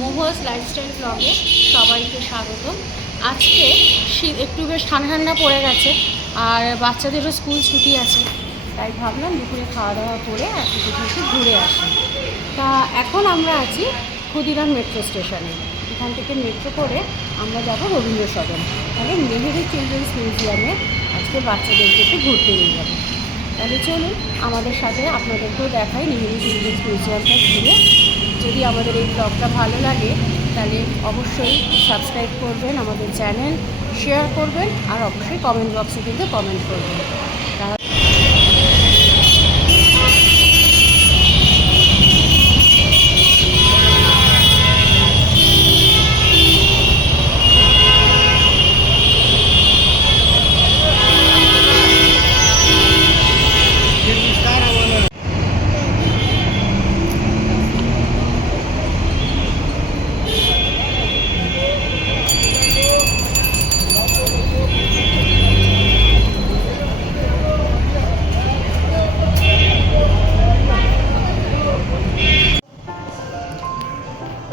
Momos lifestyle ব্লগে সবাইকে স্বাগত। আজকে একটু বেশ ঠান্ডা ঠান্ডা পড়ে গেছে আর বাচ্চাদেরও স্কুল ছুটি আছে, তাই ভাবলাম দুপুরে খাওয়া দাওয়া করে একটু একটু ঘুরে আসি। তা এখন আমরা আছি ক্ষুদিরাম মেট্রো স্টেশনে। এখান থেকে মেট্রো করে আমরা যাব রবীন্দ্র সদন, তাহলে নেহেরু চিলড্রেন্স মিউজিয়ামে আজকে বাচ্চাদেরকে একটু ঘুরতে নিয়ে যাবো। তাহলে চলুন আমাদের সাথে আপনাদেরকেও দেখাই নেহেরু চিলড্রেন্স মিউজিয়ামটা ঘুরে। যদি আমাদের এই ব্লগটা ভালো লাগে তাহলে অবশ্যই সাবস্ক্রাইব করবেন আমাদের চ্যানেল, শেয়ার করবেন আর অবশ্যই কমেন্ট বক্সে কিন্তু কমেন্ট করবেন।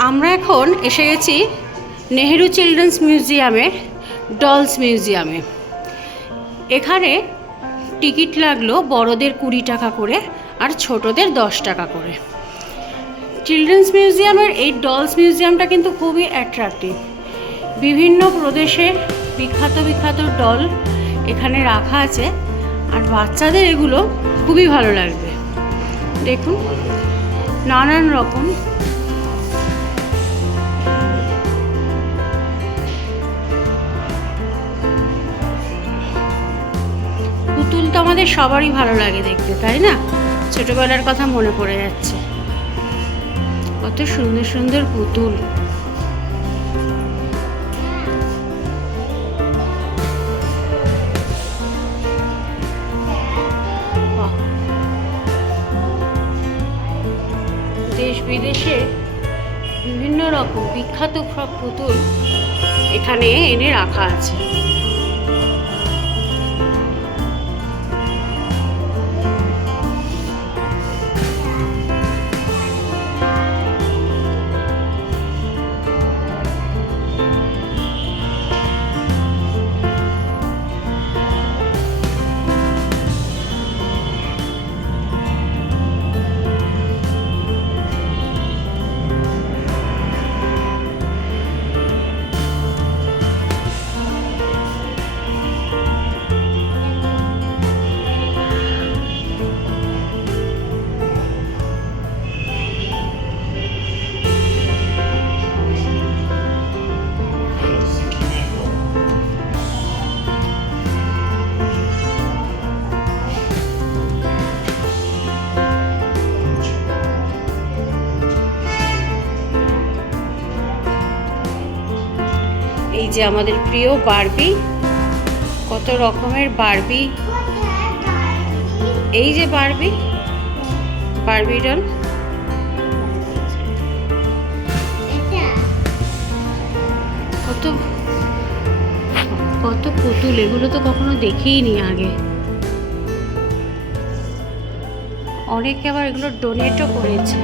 আমরা এখন এসে গেছি নেহেরু চিলড্রেন্স মিউজিয়ামের ডলস মিউজিয়ামে। এখানে টিকিট লাগলো বড়দের 20 টাকা করে আর ছোটদের 10 টাকা করে। চিলড্রেন্স মিউজিয়ামের এই ডলস মিউজিয়ামটা কিন্তু খুবই অ্যাট্রাকটিভ। বিভিন্ন প্রদেশের বিখ্যাত বিখ্যাত ডল এখানে রাখা আছে আর বাচ্চাদের এগুলো খুবই ভালো লাগবে। দেখুন নানান রকম পুতুল তো আমাদের সবারই ভালো লাগে দেখতে, তাই না? ছোটবেলার কথা মনে পড়ে যাচ্ছে, কত সুন্দর সুন্দর পুতুল। দেশ বিদেশে বিভিন্ন রকম বিখ্যাত সব পুতুল এখানে এনে রাখা আছে। এই যে আমাদের প্রিয় বারবি, কত রকমের বারবি। এই যে বারবি, বারবি ডল। কত কত পুতুল, এগুলো তো কখনো দেখিইনি আগে। অনেকে আবার এগুলো ডোনেটও করেছে।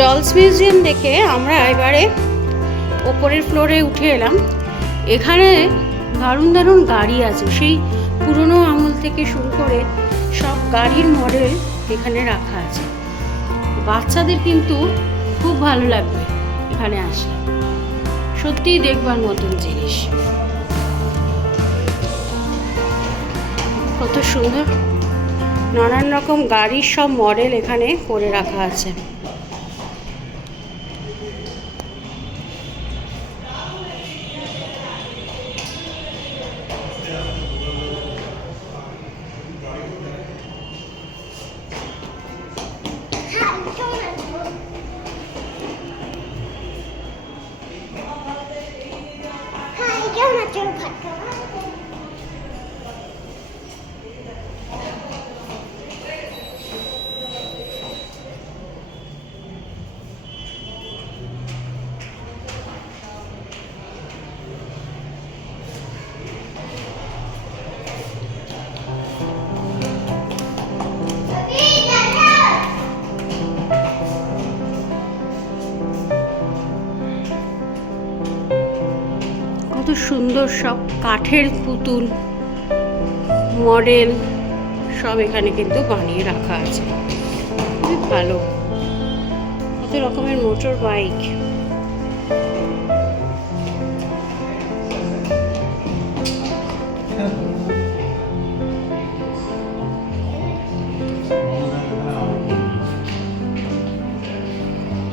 ডলস মিউজিয়াম দেখে আমরা এবারে ওপরের ফ্লোরে উঠে এলাম। এখানে দারুণ দারুণ গাড়ি আছে, সেই পুরনো আমল থেকে শুরু করে সব গাড়ির মডেল এখানে রাখা আছে। বাচ্চাদের কিন্তু খুব ভালো লাগবে এখানে আসলে, সত্যিই দেখবার মতন জিনিস। কত সুন্দর নানান রকম গাড়ির সব মডেল এখানে করে রাখা আছে। কত সুন্দর সব কাঠের পুতুল মডেল সব এখানে কিন্তু বানিয়ে রাখা আছে, খুব ভালো। কত রকমের মোটর বাইক,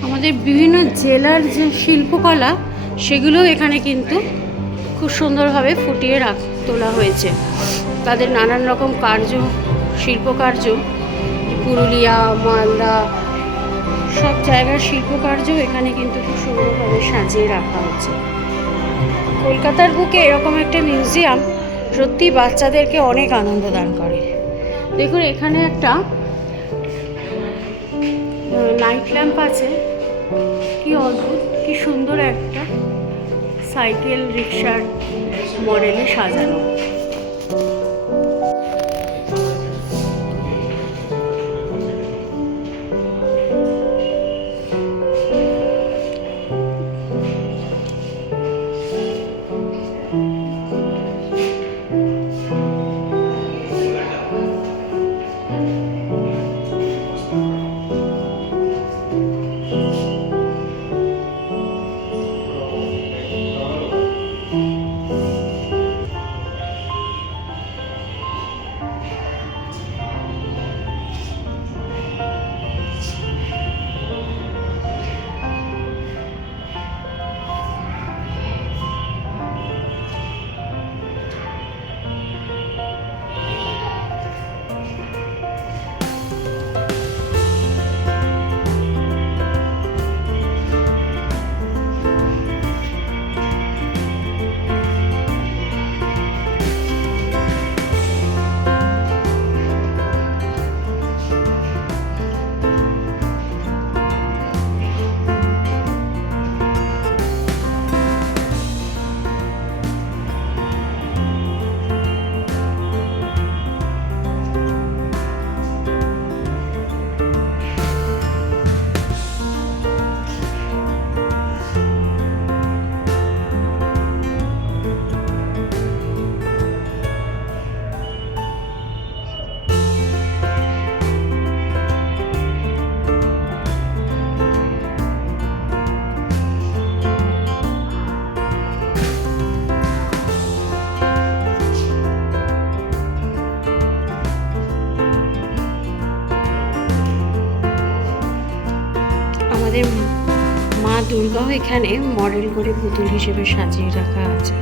আমাদের বিভিন্ন জেলার যে শিল্পকলা সেগুলো এখানে কিন্তু খুব সুন্দরভাবে ফুটিয়ে তোলা হয়েছে। তাদের নানান রকম কার্য, শিল্পকার্য, পুরুলিয়া, মালদা সব জায়গার শিল্পকার্য এখানে কিন্তু খুব সুন্দরভাবে সাজিয়ে রাখা হয়েছে। কলকাতার বুকে এরকম একটা মিউজিয়াম সত্যি বাচ্চাদেরকে অনেক আনন্দ দান করে। দেখুন এখানে একটা নাইট ল্যাম্প আছে, কি অদ্ভুত, কি সুন্দর একটা সাইকেল রিক্সার মডেলে সাজানো। আমাদের মা দুর্গাও এখানে মডেল করে পুতুল হিসেবে সাজিয়ে রাখা আছে।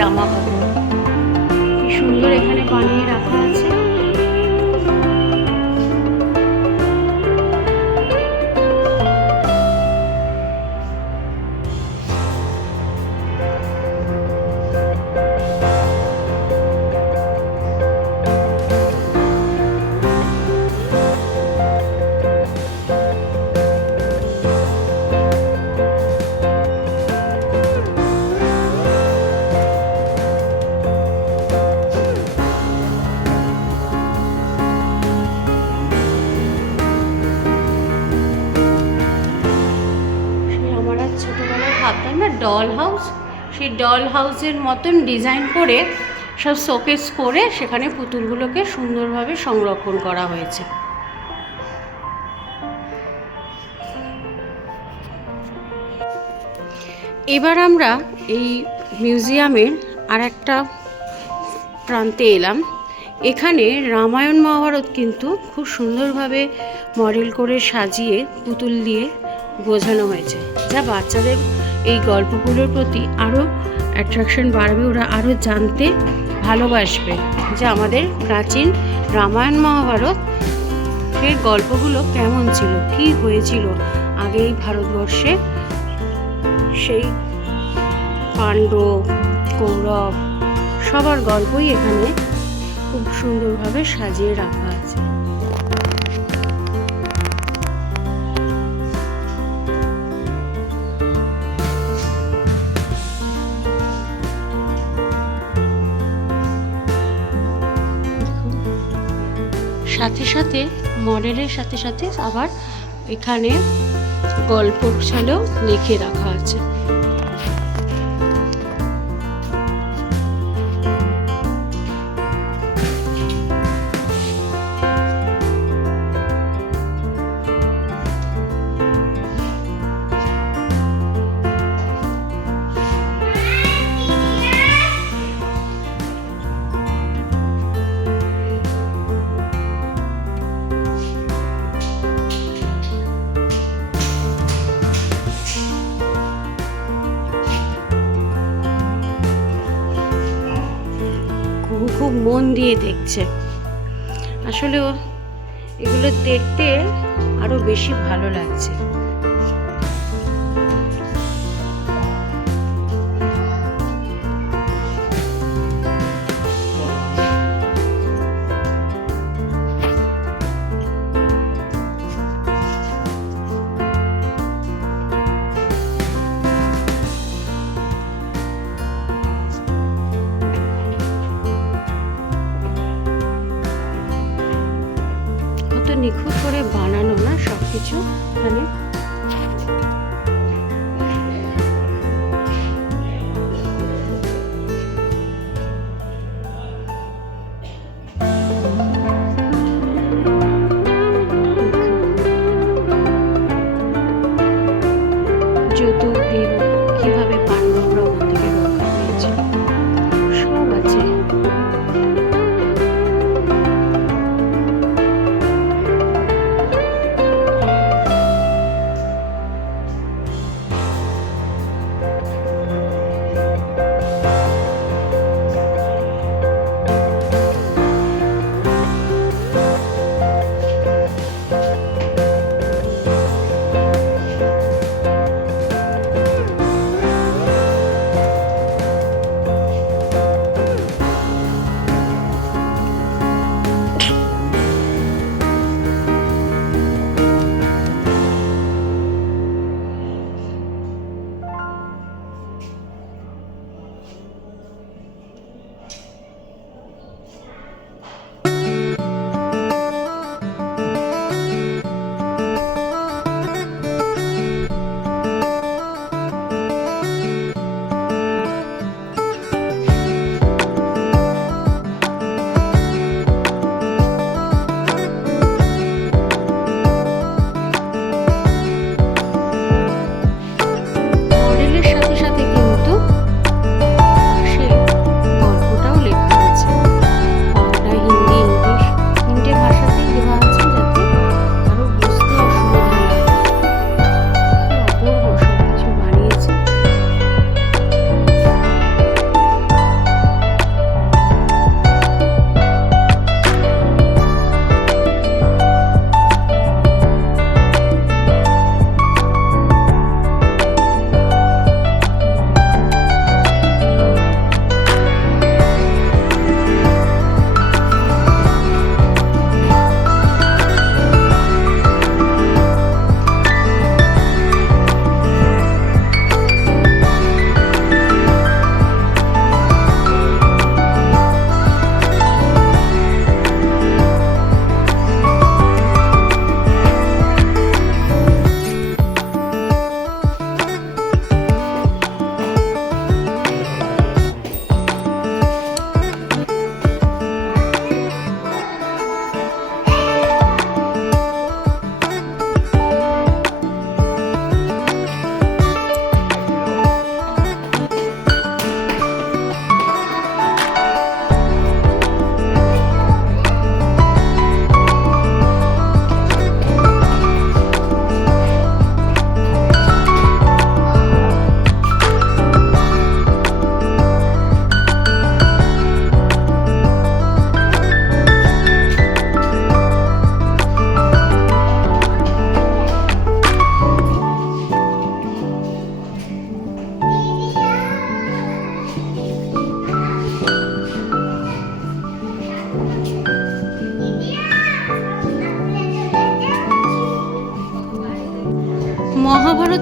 জামা কাপড় কি সুন্দর এখানে বানিয়ে রাখা আছে। ছোটোবেলায় ভাবতাম না ডল হাউস, সেই ডল হাউসের মতন ডিজাইন করে সব শোকেস করে সেখানে পুতুলগুলোকে সুন্দরভাবে সংরক্ষণ করা হয়েছে। এবার আমরা এই মিউজিয়ামের আর একটা প্রান্তে এলাম। এখানে রামায়ণ মহাভারত কিন্তু খুব সুন্দরভাবে মডেল করে সাজিয়ে পুতুল দিয়ে বোঝানো হয়েছে, যা বাচ্চাদের এই গল্পগুলোর প্রতি আরও অ্যাট্রাকশন বাড়বে, ওরা আরও জানতে ভালোবাসবে যে আমাদের প্রাচীন রামায়ণ মহাভারত এর গল্পগুলো কেমন ছিল, কি হয়েছিল আগে এই ভারতবর্ষে। সেই পাণ্ডব, কৌরব সবার গল্পই এখানে খুব সুন্দরভাবে সাজিয়ে রাখা আছে। সাথে সাথে মডেলের সাথে সাথে আবার এখানে গল্প ছলেও লিখে রাখা আছে। খুব মন দিয়ে দেখছে, আসলে এগুলো দেখতে আরো বেশি ভালো লাগছে। নিখুঁত করে বানানো না সবকিছু এখানে। যৌতুক দিয়ে কিভাবে পাণ্ডবরা ওখান থেকে রক্ষা পেয়েছিল সব আছে।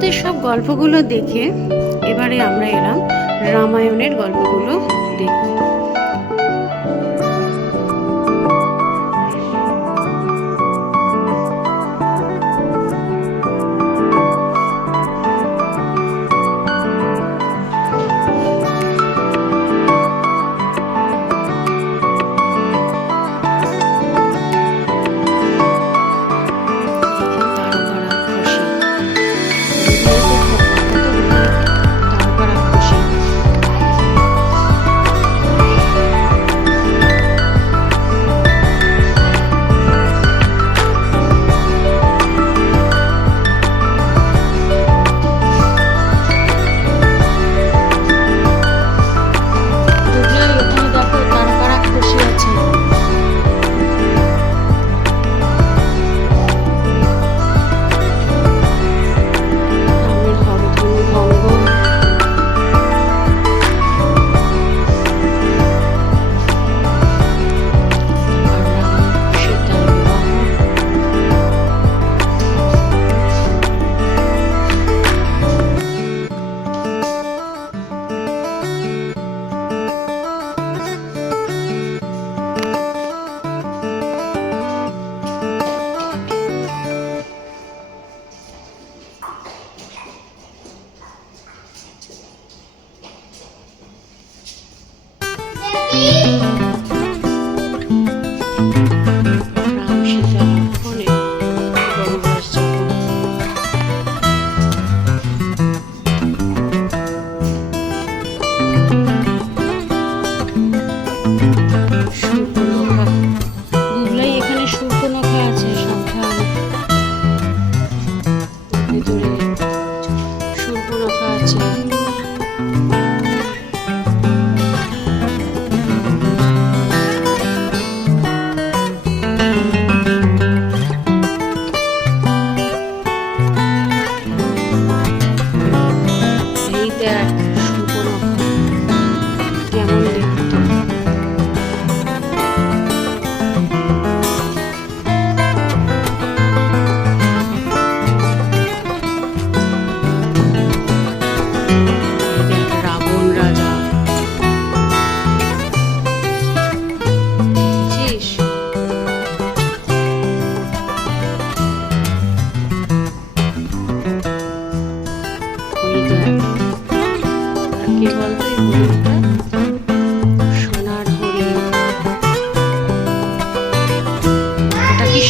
মহাভারতের সব গল্পগুলো দেখে এবারে আমরা এলাম রামায়ণের গল্পগুলো দেখতে।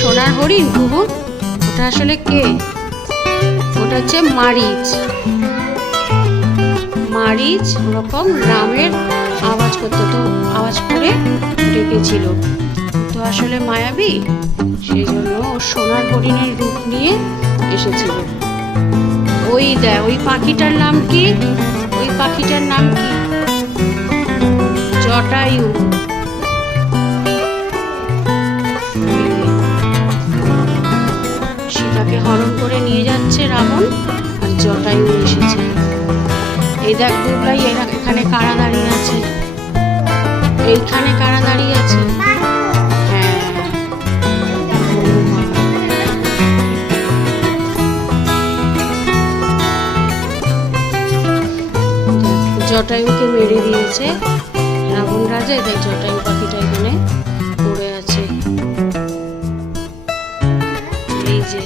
সোনার হরিণ ঘুঘু, ওটা আসলে কে? ওটা হচ্ছে মারিচ। মারিচ ওরকম রামের আওয়াজ করতো, তো আওয়াজ করে ডেকেছিল। তো আসলে মায়াবী, সেই জন্য ও সোনার হরিণের রূপ নিয়ে এসেছিল। ওই দেয়, ওই পাখিটার নাম কি? ওই পাখিটার নাম কি? জটায়ু। সীতাকে হরণ করে নিয়ে যাচ্ছে রাবণ, আর জটায়ু এসেছে। এই দেখ দুর্গাই, এখানে কারা দাঁড়িয়ে আছে, এইখানে কারা দাঁড়িয়ে আছে? হ্যাঁ, জটায়ুকে মেরে দিয়েছে রাবণ রাজা। দেখ জটায়ু পাখিটা এখানে পড়ে আছে। এই যে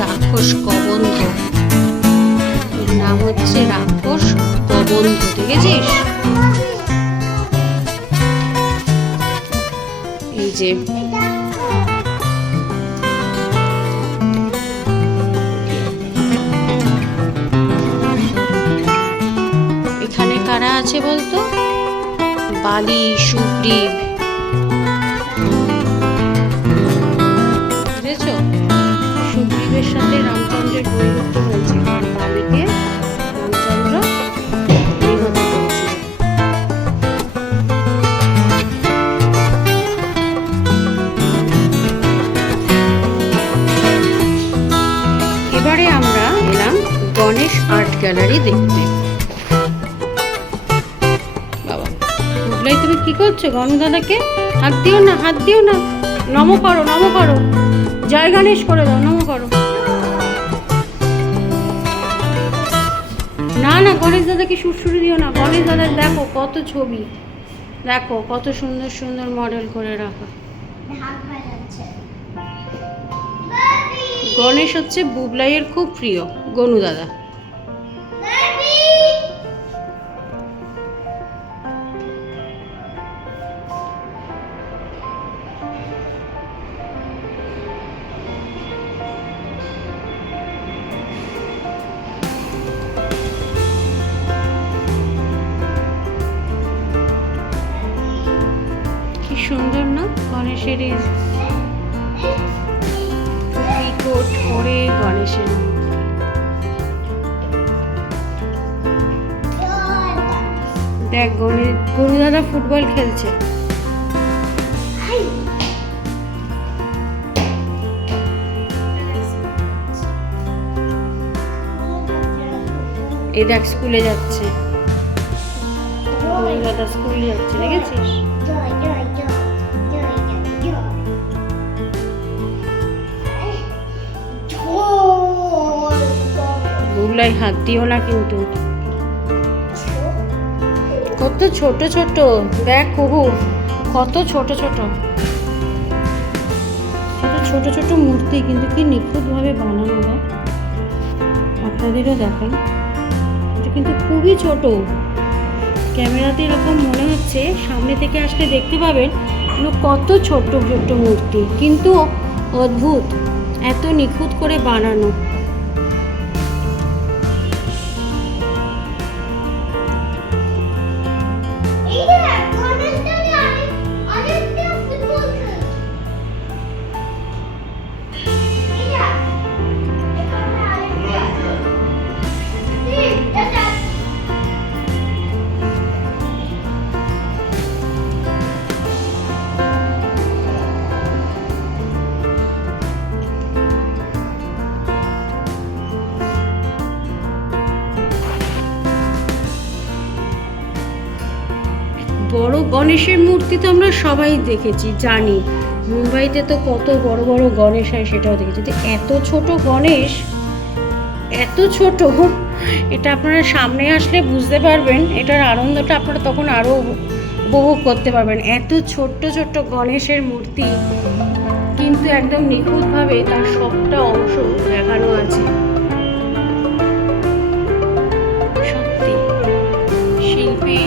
রাক্ষস কবন্ধ, এর নাম হচ্ছে রাক্ষস কবন্ধ। দেখেছিস? এই যে এখানে কারা আছে বলতো? বালি, সুগ্রীব। বুঝেছো? সুগ্রীবের সাথে রামচন্দ্রের বৈরত্ব হয়েছে, কারণ বালিকে রামচন্দ্র নিহত করেছিল। এবারে আমরা এলাম গণেশ আর্ট গ্যালারি দেখতে। বাবা বুবলাই, তুমি কি করছো? গণু দাদাকে হাত দিও না, হাত দিও না। নমো করো, নমো করো, জয় গণেশ করে দাও, নমো করো। না না, গণেশ দাদাকে সুরসুরি দিও না। গণেশ দাদার দেখো কত ছবি, দেখো কত সুন্দর সুন্দর মডেল করে রাখা। গণেশ হচ্ছে বুবলাইয়ের খুব প্রিয়, গনু দাদা। কি সুন্দর না গণেশের এই কোট পরে গণেশের। দেখ গনু দাদা ফুটবল খেলছে। এই দেখ স্কুলে যাচ্ছে, গনু দাদা স্কুলে যাচ্ছে, দেখেছিস? বুবলাই হাত দিও না কিন্তু। কত ছোট ছোট, দেখ কুহু কত ছোট ছোট ছোট ছোট মূর্তি, কিন্তু কি নিখুঁতভাবে বানানো হয়। আপনাদেরও দেখাই, এটা কিন্তু খুবই ছোট। ক্যামেরাতে এরকম মনে হচ্ছে, সামনে থেকে আসলে দেখতে পাবেন এগুলো কত ছোট্ট ছোট্ট মূর্তি, কিন্তু অদ্ভুত, এত নিখুঁত করে বানানো। বড় গণেশের মূর্তি তো আমরা সবাই দেখেছি, জানি। মুম্বাইতে তো কত বড় বড় গণেশ হয়, সেটাও দেখেছি। তো এত ছোট গণেশ, এত ছোট, এটা আপনারা সামনে আসলে বুঝতে পারবেন, এটার আনন্দটা আপনারা তখন আরও উপভোগ করতে পারবেন। এত ছোট্ট ছোট্ট গণেশের মূর্তি, কিন্তু একদম নিখুঁতভাবে তার সবটা অংশ দেখানো আছে। সত্যি শিল্পী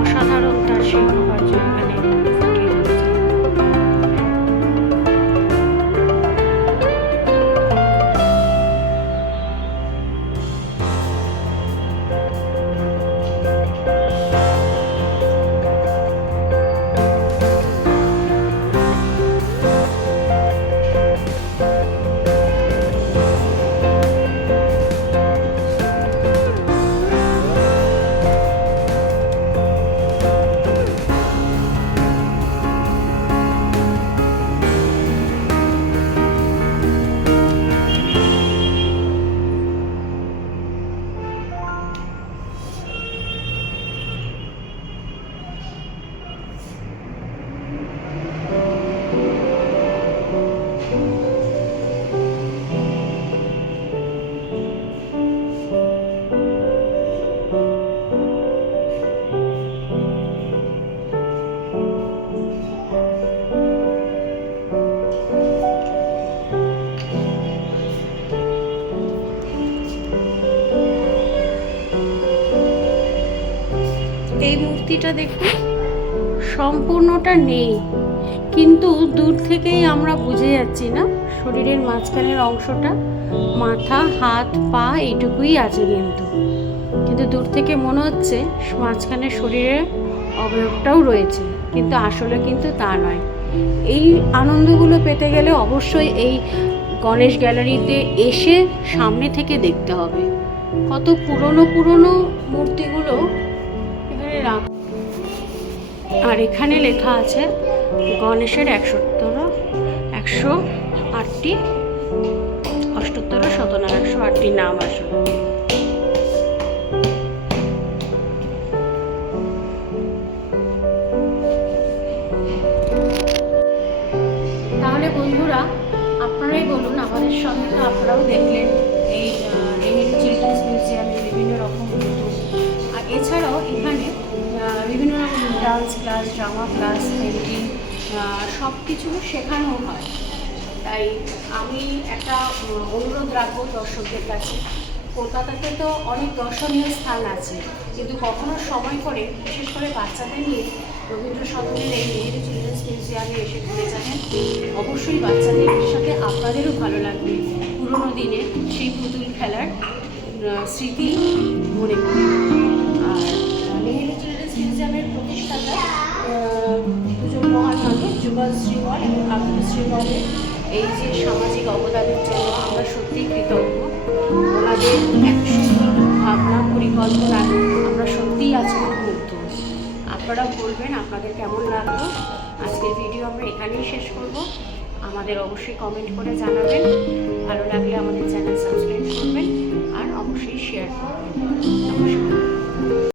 অসাধারণ, তার শিল্পকার্য এখানে ফুটিয়ে তুলেছে। এই মূর্তিটা দেখুন, সম্পূর্ণটা নেই, কিন্তু দূর থেকেই আমরা বুঝে যাচ্ছি না, শরীরের মাঝখানের অংশটা, মাথা, হাত, পা এইটুকুই আছে, কিন্তু দূর থেকে মনে হচ্ছে মাঝখানে শরীরের অবয়বটাও রয়েছে, কিন্তু আসলে কিন্তু তা নয়। এই আনন্দগুলো পেতে গেলে অবশ্যই এই গণেশ গ্যালারিতে এসে সামনে থেকে দেখতে হবে। কত পুরনো পুরনো মূর্তিগুলো এখানে রাখা। আর এখানে লেখা আছে গণেশের 108টি শতনার 108টি নাম আসলে। তাহলে বন্ধুরা আপনারাই বলুন, আমাদের সঙ্গে তো আপনারাও দেখলেন এই নেহেরু চিলড্রেন্স মিউজিয়ামে বিভিন্ন রকম পুতুল, আর এছাড়াও এখানে বিভিন্ন রকম dance class, drama class, painting সব কিছু শেখানো হয়। তাই আমি একটা অনুরোধ রাখবো দর্শকদের কাছে, কলকাতাতে তো অনেক দর্শনীয় স্থান আছে, কিন্তু কখনো সময় করে বিশেষ করে বাচ্চাদের নিয়ে রবীন্দ্র সদনের এই নেহেরু চিলড্রেন্স মিউজিয়ামে এসে ঘুরে যাবেন। অবশ্যই বাচ্চাদের সাথে আপনাদেরও ভালো লাগবে, পুরোনো দিনের সেই পুতুল খেলার স্মৃতি মনে পড়ে। আর নেহেরু চিলড্রেন্স মিউজিয়ামের প্রতিষ্ঠাতা দুজন মহান মানুষ, যুগল শ্রীবল এবং আব্দুল শ্রীবলের এই যে সামাজিক অবদানের জন্য আমরা সত্যিই কৃতজ্ঞ। ওনাদের এত সুন্দর ভাবনা পরিকল্পনায় আমরা সত্যিই আজকে মুগ্ধ। আপনারাও বলবেন আপনাদের কেমন লাগলো। আজকের ভিডিও আমরা এখানেই শেষ করব। আমাদের অবশ্যই কমেন্ট করে জানাবেন ভালো লাগলে।